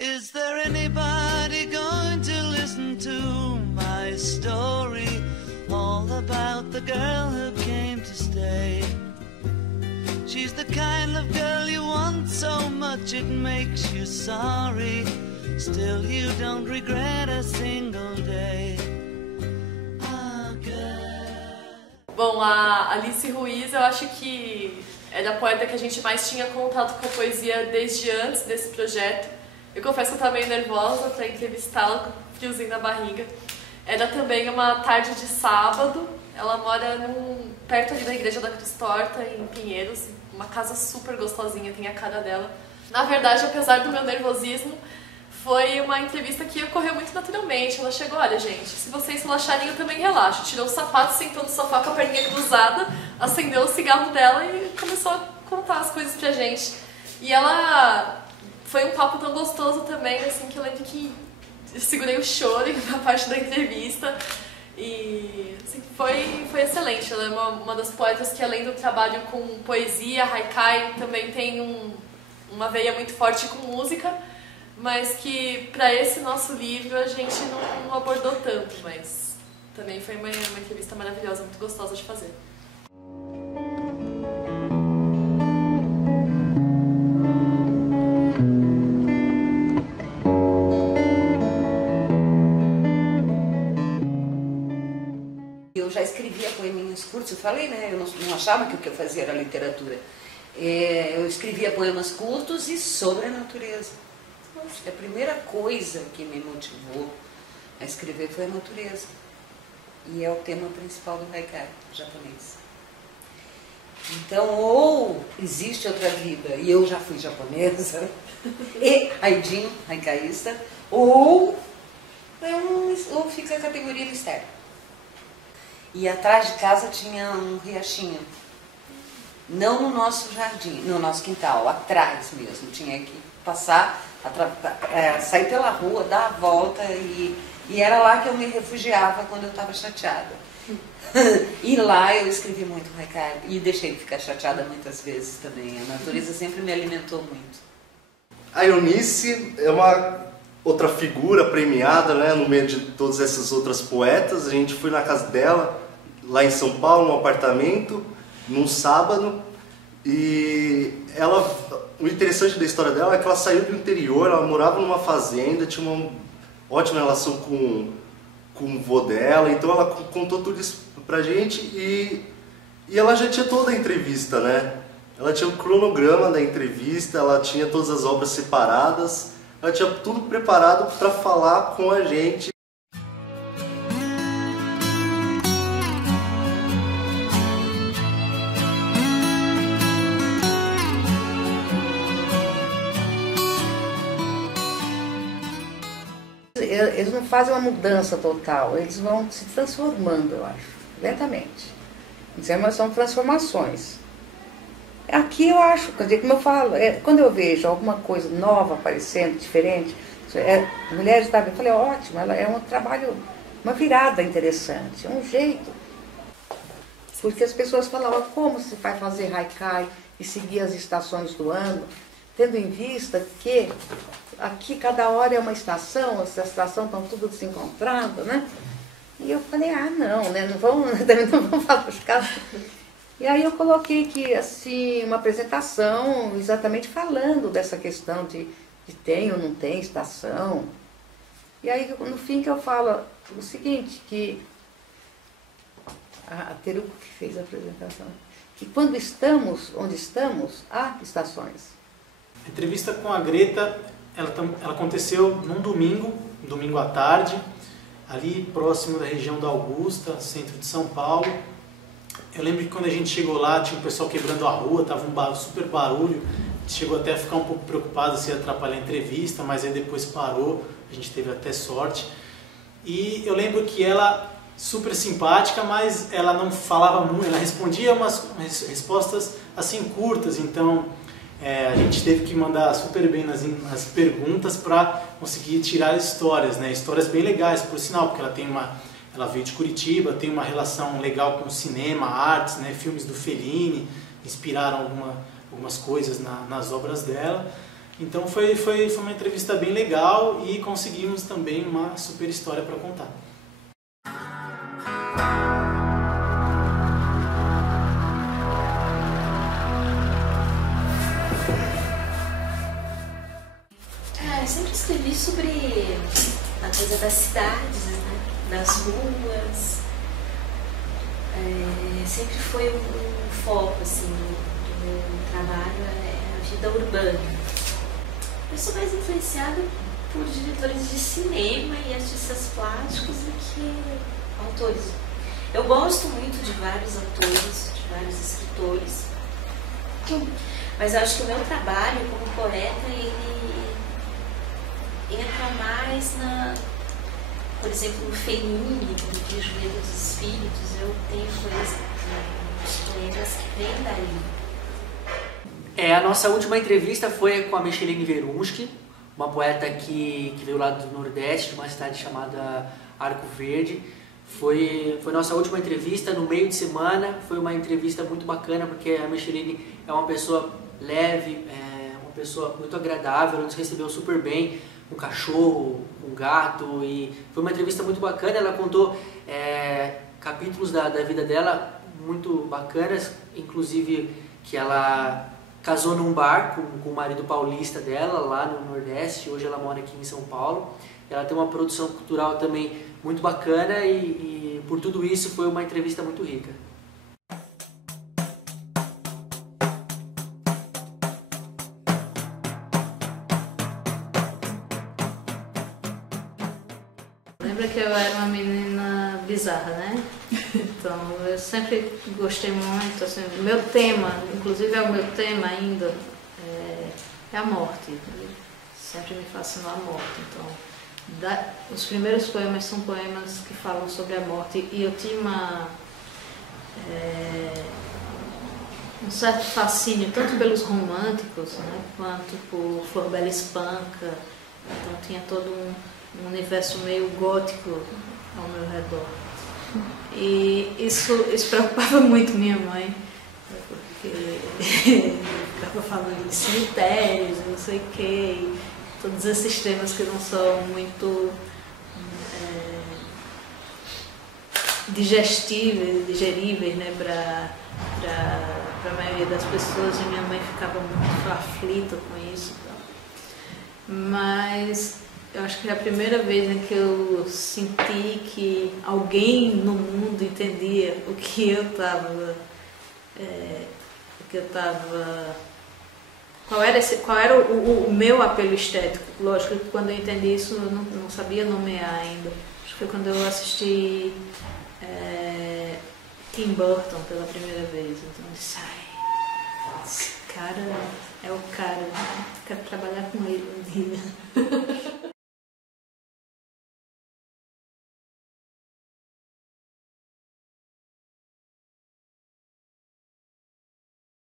Is there anybody going to listen to my story? All about the girl who came to stay. She's the kind of girl you want so much it makes you sorry. Still you don't regret a single day. Ah, girl. Bom, a Alice Ruiz eu acho que é a poeta que a gente mais tinha contato com a poesia desde antes desse projeto. Eu confesso que eu estava meio nervosa para entrevistá-la, com friozinho na barriga. Era também uma tarde de sábado. Ela mora perto ali da Igreja da Cruz Torta, em Pinheiros. Uma casa super gostosinha, tem a cara dela. Na verdade, apesar do meu nervosismo, foi uma entrevista que ocorreu muito naturalmente. Ela chegou, olha gente, se vocês relaxarem eu também relaxo. Tirou o sapato, sentou no sofá com a perninha cruzada, acendeu o cigarro dela e começou a contar as coisas pra gente. E ela... Foi um papo tão gostoso também, assim, que eu lembro que eu segurei o choro na parte da entrevista. E assim, foi excelente. Ela é uma das poetas que, além do trabalho com poesia, haikai, também tem uma veia muito forte com música, mas que para esse nosso livro a gente não abordou tanto, mas também foi uma entrevista maravilhosa, muito gostosa de fazer. Eu já escrevia poeminhas curtos, eu falei, né? Eu não achava que o que eu fazia era literatura. Eu escrevia poemas curtos e sobre a natureza. A primeira coisa que me motivou a escrever foi a natureza. E é o tema principal do haikai japonês. Então, ou existe outra vida, e eu já fui japonesa, e haijin, haikaísta, ou fica a categoria mistério. E atrás de casa tinha um riachinho. Não no nosso jardim, no nosso quintal, atrás mesmo. Tinha que passar, sair pela rua, dar a volta e era lá que eu me refugiava quando eu estava chateada. E lá eu escrevi muito haikai e deixei de ficar chateada muitas vezes também. A natureza sempre me alimentou muito. A Eunice é uma outra figura premiada, né, no meio de todas essas outras poetas. A gente foi na casa dela, lá em São Paulo, num apartamento, num sábado, e o interessante da história dela é que ela saiu do interior, ela morava numa fazenda, tinha uma ótima relação com o vô dela, então ela contou tudo isso pra gente e ela já tinha toda a entrevista, né? Ela tinha o cronograma da entrevista, ela tinha todas as obras separadas, ela tinha tudo preparado para falar com a gente. Eles não fazem uma mudança total, eles vão se transformando, eu acho, lentamente. Mas são transformações. Aqui eu acho, quer dizer, como eu falo, quando eu vejo alguma coisa nova aparecendo, diferente, Mulheres da Vida, eu falei, ótimo, ela é um trabalho, uma virada interessante, um jeito. Porque as pessoas falavam, como se vai fazer haikai e seguir as estações do ano, tendo em vista que aqui cada hora é uma estação, as estações estão tudo desencontradas, né? E eu falei, não, né? Não vamos falar os casos. E aí eu coloquei aqui, assim, uma apresentação exatamente falando dessa questão de tem ou não tem estação. E aí, no fim, que eu falo o seguinte, que a Teruko que fez a apresentação, que quando estamos onde estamos, há estações. A entrevista com a Greta, ela aconteceu num domingo à tarde, ali próximo da região da Augusta, centro de São Paulo. Eu lembro que quando a gente chegou lá, tinha um pessoal quebrando a rua, estava um super barulho. A gente chegou até a ficar um pouco preocupado se ia atrapalhar a entrevista, mas aí depois parou, a gente teve até sorte. E eu lembro que ela, super simpática, mas ela não falava muito, ela respondia umas respostas assim curtas, então a gente teve que mandar super bem nas perguntas para conseguir tirar histórias, né? Histórias bem legais, por sinal, porque ela veio de Curitiba, tem uma relação legal com cinema, artes, né? Filmes do Fellini, inspiraram algumas coisas nas obras dela. Então foi uma entrevista bem legal e conseguimos também uma super história para contar. Eu sempre escrevi sobre a coisa das cidades, né? Das ruas. Sempre foi um foco assim, do meu trabalho, a vida urbana. Eu sou mais influenciada por diretores de cinema e artistas plásticos do que autores. Eu gosto muito de vários autores, de vários escritores, mas eu acho que o meu trabalho como poeta, ele entra mais por exemplo, no Fellini, no Desvelo dos Espíritos. Eu tenho coisas nos poemas que vêm dali. A nossa última entrevista foi com a Micheline Verunski, uma poeta que veio lá do Nordeste, de uma cidade chamada Arco Verde. Foi nossa última entrevista no meio de semana. Foi uma entrevista muito bacana, porque a Micheline é uma pessoa leve, uma pessoa muito agradável, ela nos recebeu super bem, um cachorro, um gato, e foi uma entrevista muito bacana. Ela contou capítulos da vida dela muito bacanas, inclusive que ela casou num bar com o marido paulista dela, lá no Nordeste. Hoje ela mora aqui em São Paulo. Ela tem uma produção cultural também muito bacana e por tudo isso foi uma entrevista muito rica. Lembra que eu era uma menina bizarra, né? Então eu sempre gostei muito, assim, o meu tema, inclusive é o meu tema ainda, é a morte. Sempre me fascinou a morte. Então, os primeiros poemas são poemas que falam sobre a morte, e eu tinha um certo fascínio tanto pelos românticos, né, quanto por Flor Bela Espanca. Então tinha todo um universo meio gótico ao meu redor. E isso preocupava muito minha mãe, porque ficava falando de cemitérios, não sei o quê, todos esses temas que não são muito digeríveis, né, para a maioria das pessoas, e minha mãe ficava muito aflita com isso. Mas eu acho que é a primeira vez em que eu senti que alguém no mundo entendia o que eu estava... Qual era o meu apelo estético. Lógico que quando eu entendi isso eu não sabia nomear ainda. Acho que foi quando eu assisti Tim Burton pela primeira vez. Então eu disse, esse cara é o cara, quero trabalhar com ele um dia.